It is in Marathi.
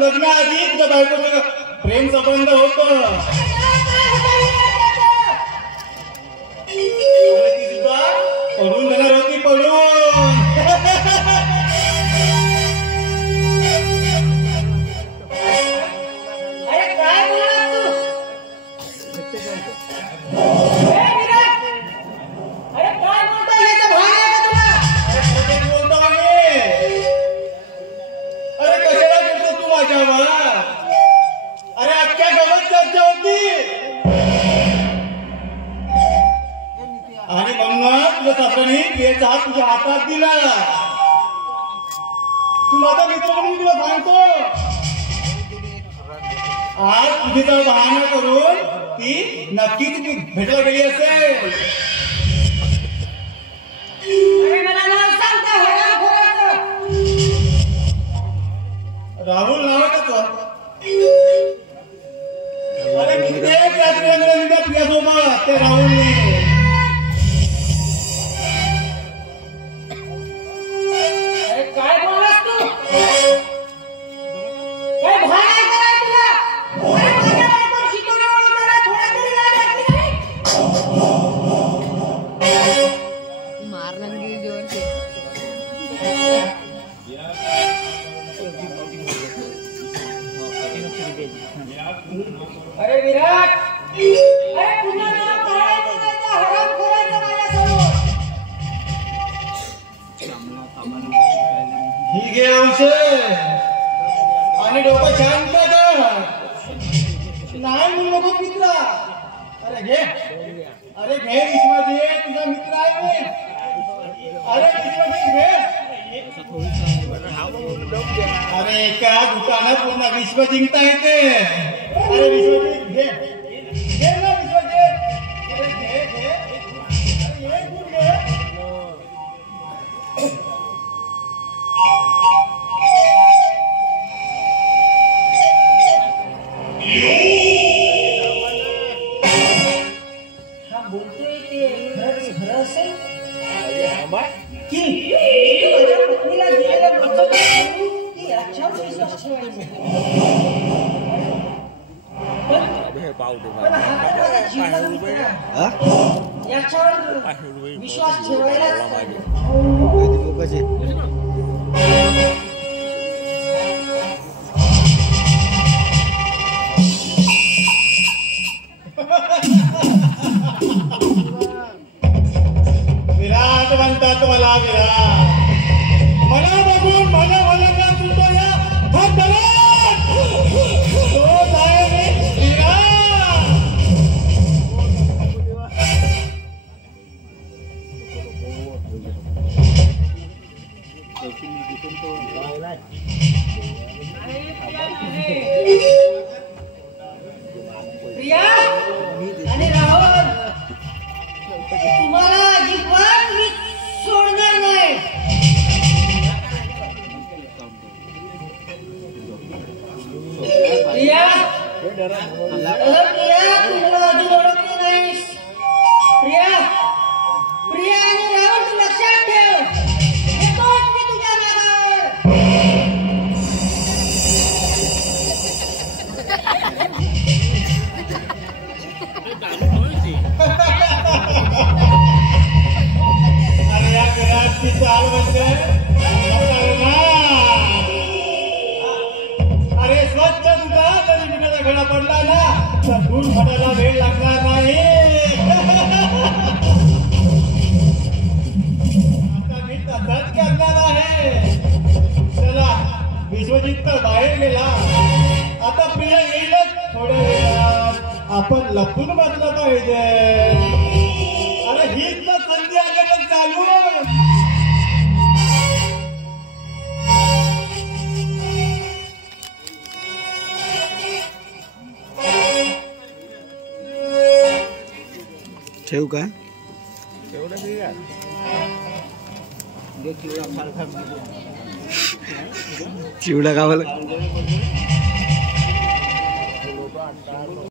लग्नाआधी तुझ्या बायकोचं प्रेम संबंध होतो. ती सुद्धा पडून जाणार होती, पडून. अरे काय बोलला तू? अरे काय बोलतो? याचं भान आहे का तुला? अरे खोटं बोलतो आहे. अरे कशाला बोलतो तू माझ्यावर? अरे अख्ख्या गावात चर्चा होती. आणि मग तुझ्या सासऱ्याने पियेचा हात तुझ्या हातात दिला. तू माझा मित्र म्हणून तुला सांगतो, आज तुझी जर बहाणा करून ती नक्कीच ती भेटायला गेली असेल. अरे मला नाव सांग त्या हरामखोराचं. राहुल नाव आहे का? अरे कित्येक रात्री अंगणवाडीच्या प्रियासोबत त्या राहुलने. अरे काय बोललास तू? काय भान आहे का नाही तुला? अरे माझ्या बायकोवर शिकवलं म्हणून मला थोडा तरी लाज वाटते का नाही? मारलंगी जेवण के अरे विराट, अरे पुन्हा नाव काढायचं नाही त्या हरामखोराचं माझ्यासमोर. ही घे औषध आणि डोकं शांत कर. नाही म्हणू नको मित्र. अरे घे, अरे घे विश्वजित, तुझा मित्र आहे मी. अरे विश्वजित घे. अरे एका दुकानात पूर्ण विश्व जिंकता येते. अरे विश्वजित घे, घे ना विश्वजित. अरे घे घे. अरे एक गुण घे. हा बोलतोय ते खरंच खरं असेल की माझ्या पत्नीला दिलेलं वचन करून की याच्यावर विश्वास ठेवायचा. पण हा तर माझा जीवनाचा मित्र आहे. याच्यावर विश्वास ठेवायलाच पाहिजे. विराट म्हणतात मला विराट. मला बघून मला मला तुमचा या धबधबात तो आहे मी विराट. प्रिया आणि राहुल, तुम्हाला अजिबात मी सोडणार नाही. प्रिया, प्रिया तू मला अजून ओळखली नाहीस. प्रिया, प्रिया आणि राहुल तू लक्षात ठेव. येतोच मी तुझ्या मागावर. अरे या विराटची चाल म्हणजे अरे स्वच्छ तुझा जरी मिठाचा घडा पडला ना तर दूर फटायला वेळ लागणार नाही. आता मी तसाच करणार आहे. चला विश्वजित तर बाहेर गेला, आता प्रिया येईलच थोड्या वेळात. आपण लपून बसलं पाहिजे. अरे हीच तर संधी आल्यावर चालू. ठेवू का? चिवडा खावायला